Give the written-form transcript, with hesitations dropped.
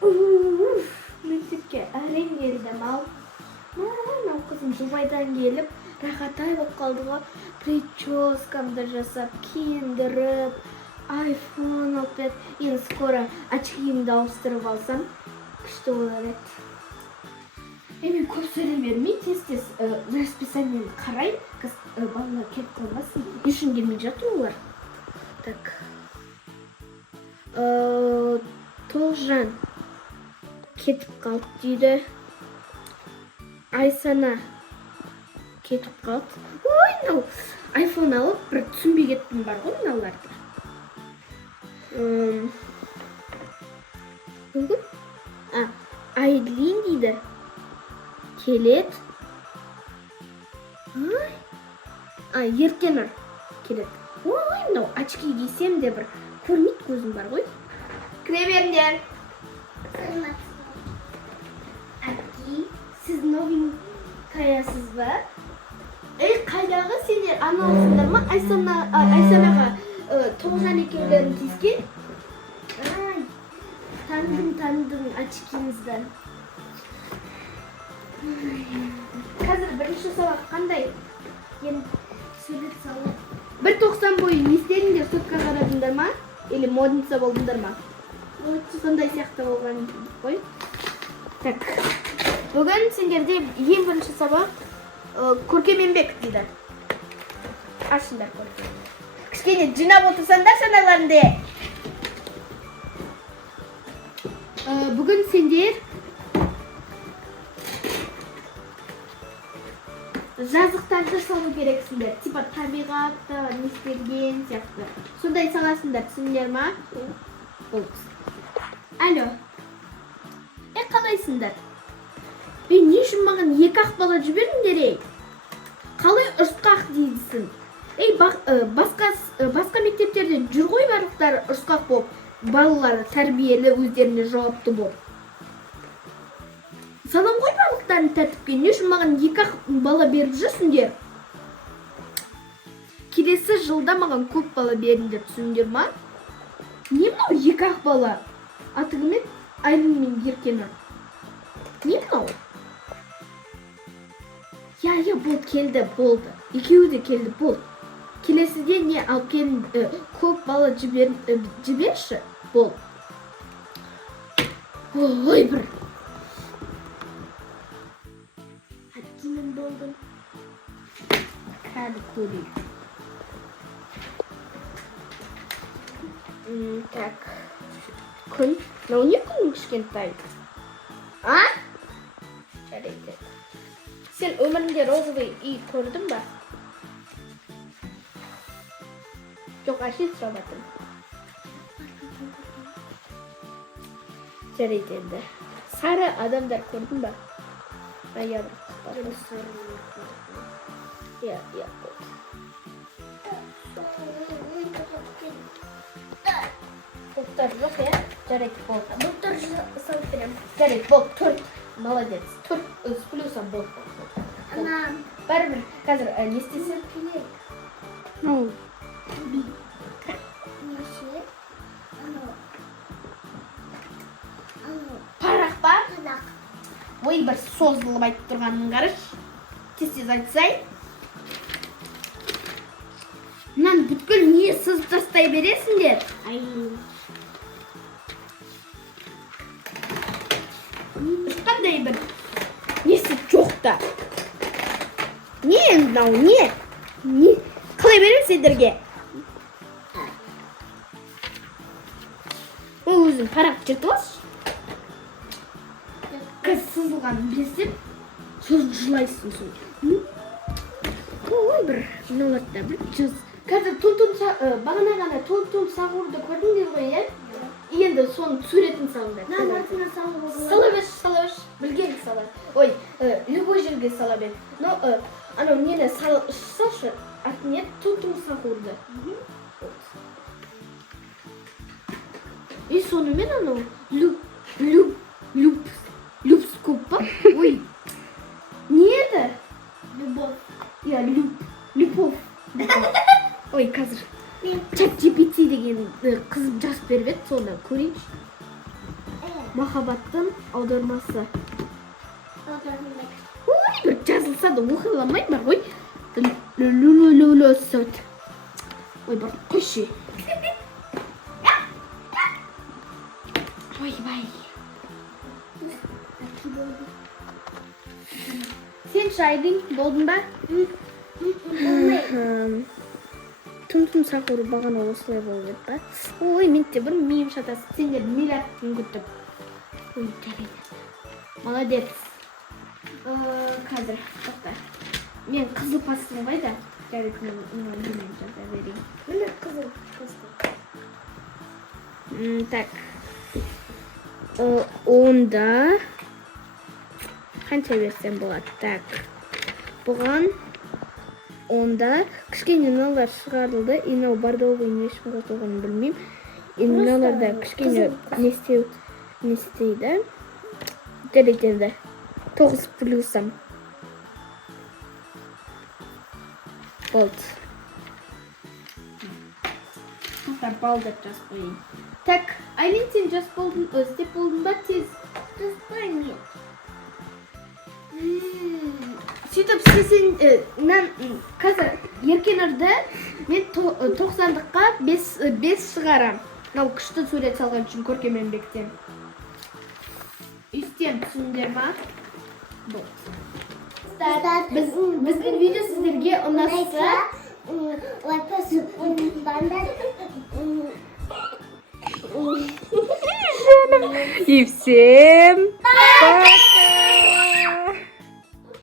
Mekteple әрең келдім ал. Мынау қызым Дубайдан келіп, рахатай болып қалдыға. Прическамды жасап, киіндіріп, iPhone алып берді. Енді скоро очкиімді ауыстырып алсам, күшті болар еді. Мен көп сөйлей бермей, тез-тез расписаниені қарай, балалар кетіп қалмасын. Не үшін келмей жатыр олар? Так. Толжан кетіп қалды дейді. Айсана кетіп қалды. Ой, мынау iPhone алып, бір түсінбей кеттім бар ғой мынауларды. Айдлин дейді. Келет. Еркенар келет. Ой, мынау очки кисем де бір көрмейді көзім бар ғой. Кіре беріңдер. Әки, сіз новенькаясыз ба? Қайдағы сендер аналысыңдар ма? Айсанаға Толжан екеулерін тізген? Таныдым очкиіңізді. Қазір бірінші сабақ қандай? Енді сөйлет салып. 1.90 бойы не істедіңдер? Сотқа қарадыңдар ма? Или модница болдыңдар ма? Сондай сияқты болған ғой. Так. Бүгін сендерде ең бірінші сабақ көркемеңбек дейді. Ашыңдар көркем. Кішкене жинап отырсаңдар саналарыңды. Бүгін сендер жазықтарды салу керексіңдер. Типа табиғатта не істелген сияқты. Сондай саласыңдар, түсіндіңдер ма? Алло. Қалайсыңдар? Не үшін маған 2 ақ бала жіберіңдер, Қалай ұрысқақ дейдісің? Басқа мектептерде жүр ғой барлықтары ұрысқақ болып, балалары тәрбиелі, өздеріне жауапты болып. Салам ғой барлықтарын тәртіпке, не үшін маған 2 ақ бала беріп жүрсіңдер? Келесі жылда маған көп бала беріңдер, түсіндіңдер ма? Не мынау 2 ақ бала? Аты кім еді? Айлин мен Еркенар. Не мынау? Я, болды, келді, болды. Екеуі де келді, болды. Келесіде не алып келін көп бала жіберші, болды. Ой, бір. Әттемен болдым. Кәді көрейік. Так. Күн. Мынау не күннің кішкентай? Жарайды. Сен өмірінде розовый үй көрдің ба? Жоқ, әшет сұрабатым. Жарайды енді. Сары адамдар көрдің ба? Я бір қыспадым. Я, болды. Бұлттар жоқ, жарайды, болды. Бұлттар салып берем. Жарайды, болды, 4. Молодец. 4 с плюсом болды. Бәрібір, қазір не істесін? Парақ па? Ой, бір созылып айтып тұрғанын қарыш. Тез-тез айтсай. Мынан бүткіл не сызып тастай бересіңдер? Ешқандай бір несі жоқ та. Не мынау, не? Қалай берем сендерге? Ол өзің парақ жыртып алшы. Қазір сызылғанын білесің, сосын жылайсың сол. Ой, бір мыналарда бір жыз. Қазір бағана ғана тон сағурды көрдіңдер ғой, енді соның суретін салыңдар. Сала беш, білген сала. Ой, любой жерге сала бер. Но анау нені салшы, атын ет тон сағурды. И сонымен анау люпскоп па? Ой, не еді? Любовь. Я, Любовь. Ой, қазір. ChatGPT деген қызым жазып беріп еді, соны көрейінші. Махаббаттың аудармасы. Ой, бір жазылса да оқи аламаймын бар ғой. Сөт. Ой, бір қойшы. Ойбай. Сен шайдың болдың ба? Тұм-тұм сақыру бағана осылай болып еді ба? Ой, мен де бір миым шатасы. Сендер миллиардтың күтіп. Ой, жарайды. Молодец. Қазір, тоқта. Мен қызыл пастым қайда? Жарайды, мен үймен жаза берейін. Міне қызыл паста. Так. Онда қанша берсем болады? Так. Бұған онда кішкене налар шығарылды. Инау бордовый не үшін қосылғанын білмеймін. Иналарда кішкене не істейді. Дәрежеде 9 плюсом. Болды. Тоқтар бал деп жазып қойайын. Так, Айлин, сен жас болдың, істеп болдың ба тез? Жаспаймын. Сөйтіп сен қазір Еркенұрды мен 90-дыққа 5 шығарам. Мынау күшті сурет салған үшін көркемөнбектен. Үстем түсіндер ма? Біздің видео сіздерге ұнаса, лайк басып, и всем пока!